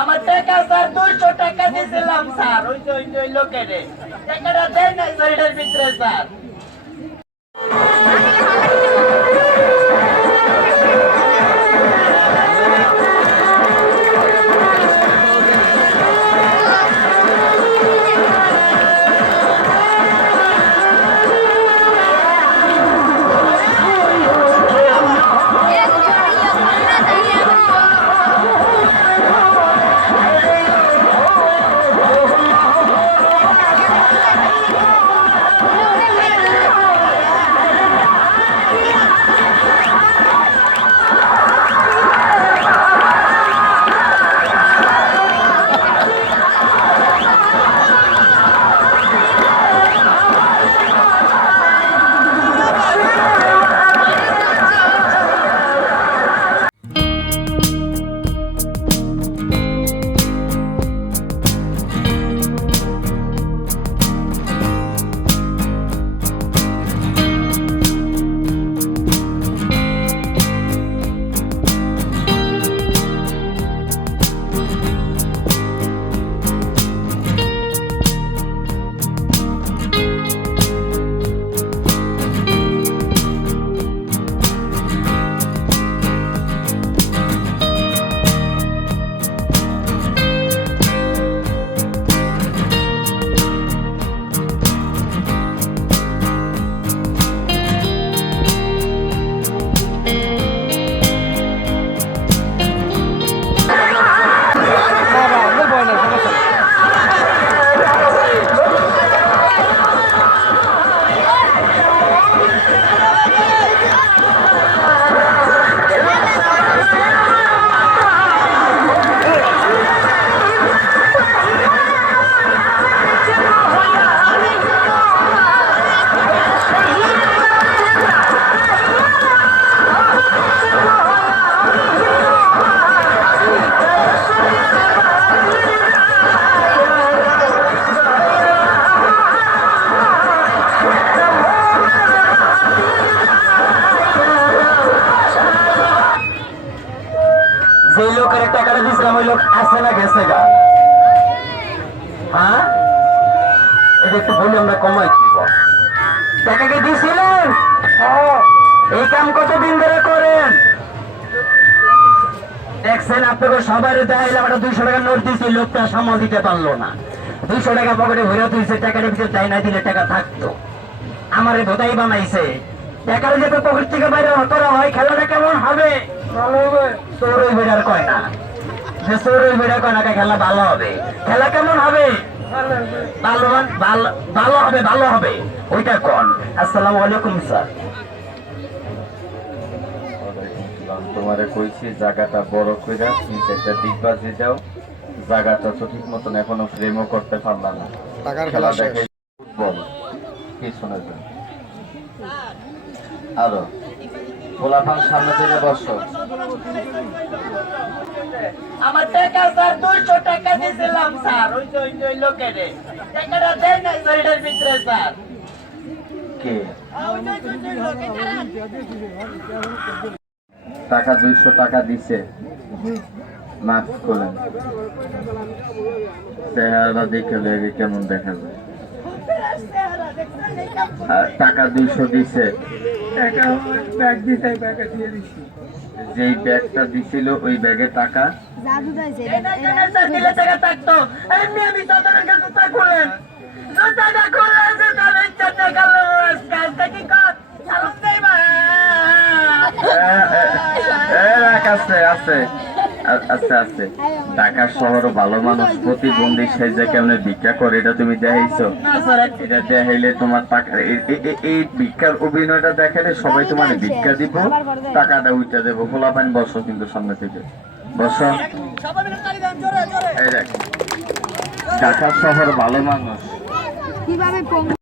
আমার টাকা স্যার 200 টাকা দিয়েছিলাম স্যার ওই লোকের টাকাটা দেয় না শরীরের ভিতরে স্যার। যে লোকের টাকাটা দিয়েছিলাম ওই লোক আসে না গেছে গা? হ্যাঁ, এটা একটু বলি আমরা কমাই দিব। টাকাকে দিয়েছিলেন? এই কাম কতদিন ধরে করেন? দেখছেন আপনাকে সবাই দেখাইলাম একটা 200 টাকা নোট দিয়েছি, লোকটা সামাল দিতে পারলো না। 200 টাকা পকেটে ভরে তুলছে, টাকাটা ভিতরে চাই না দিলে টাকা থাকতো। আমারে বোধাই বানাইছে। টাকার যেতে পকেট থেকে বাইরে করা হয়, খেলাটা কেমন হবে? ভালো হবে। চোরই বেড়ার কয় না যে চোরই বেড়া কয় না খেলা ভালো হবে। খেলা কেমন হবে? ভালো হবে, ভালো হবে। ওইটা কোন? আসসালামু আলাইকুম স্যার। তোমারে কইছি জায়গাটা বড় কইরা নিচে একটা ডিগবাজি দাও। জায়গাটা তো ঠিক মতন এখনো ফ্রেমও করতে পারলাম না। টাকার খেলা দেখে ফুটবল কি শোনাছেন? আরো গোলাপান সামনে থেকে বসো। আমার টাকা স্যার 200 টাকা দিয়েছিলাম স্যার ওই লোকের টাকাটা দেয় না শরীরের ভিতরে স্যার। কে টাকা 200 টাকা দিছে? মাফ করেন, চেহারা দেখে লেগে কেমন দেখা যায়? টাকা 200 দিছে, যেই ব্যাগটা দিছিল ওই ব্যাগে টাকা দিলে টাকা থাকতো। এমনি আমি সাধারণ কাছে তা করলেন জুতাটা খুলে আছে তাহলে টাকা গেল কাজটা কি কর চালাতেই বা আছে আছে আছে আছে। ঢাকা শহর ভালো মানুষ প্রতিবন্ধী সেজে কেমন ভিক্ষা করে এটা তুমি দেখাইছো? এটা দেখাইলে তোমার টাকা এই ভিক্ষার অভিনয়টা দেখালে সবাই তোমার ভিক্ষা দিব, টাকাটা উঠে দেবো। খোলা পানি বসো কিন্তু সামনে থেকে বসো। এই দেখ ঢাকা শহর ভালো মানুষ।